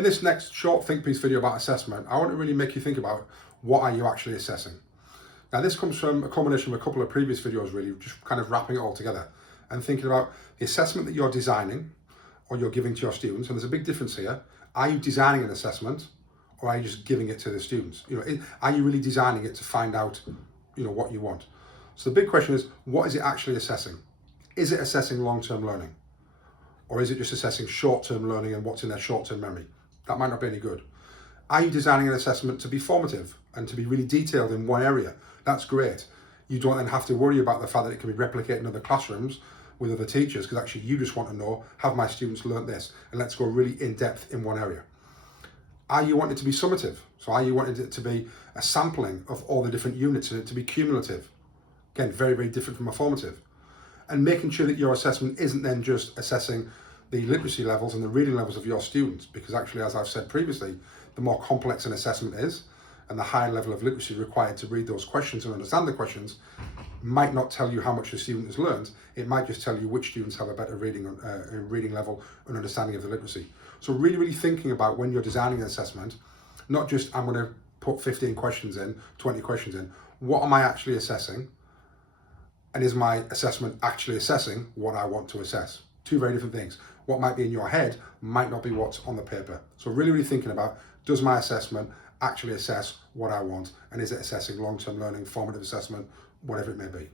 In this next short think piece video about assessment, I want to really make you think about what are you actually assessing. Now this comes from a combination of a couple of previous videos, really, just kind of wrapping it all together and thinking about the assessment that you're designing or you're giving to your students. And there's a big difference here. Are you designing an assessment or are you just giving it to the students? Are you really designing it to find out, what you want? So the big question is, what is it actually assessing? Is it assessing long-term learning? Or is it just assessing short-term learning and what's in their short-term memory? That might not be any good. Are you designing an assessment to be formative and to be really detailed in one area? That's great. You don't then have to worry about the fact that it can be replicated in other classrooms with other teachers, because actually you just want to know, have my students learnt this? And let's go really in depth in one area. Are you wanting it to be summative? So are you wanting it to be a sampling of all the different units and it to be cumulative? Again, very, very different from a formative. And making sure that your assessment isn't then just assessing the literacy levels and the reading levels of your students, because actually, as I've said previously, the more complex an assessment is and the higher level of literacy required to read those questions and understand the questions might not tell you how much the student has learned. It might just tell you which students have a better reading level and understanding of the literacy. So really, really thinking about when you're designing an assessment, not just I'm going to put 15 questions in, 20 questions in, what am I actually assessing? And is my assessment actually assessing what I want to assess? Two very different things. What might be in your head might not be what's on the paper. So really, really thinking about, does my assessment actually assess what I want? And is it assessing long-term learning, formative assessment, whatever it may be?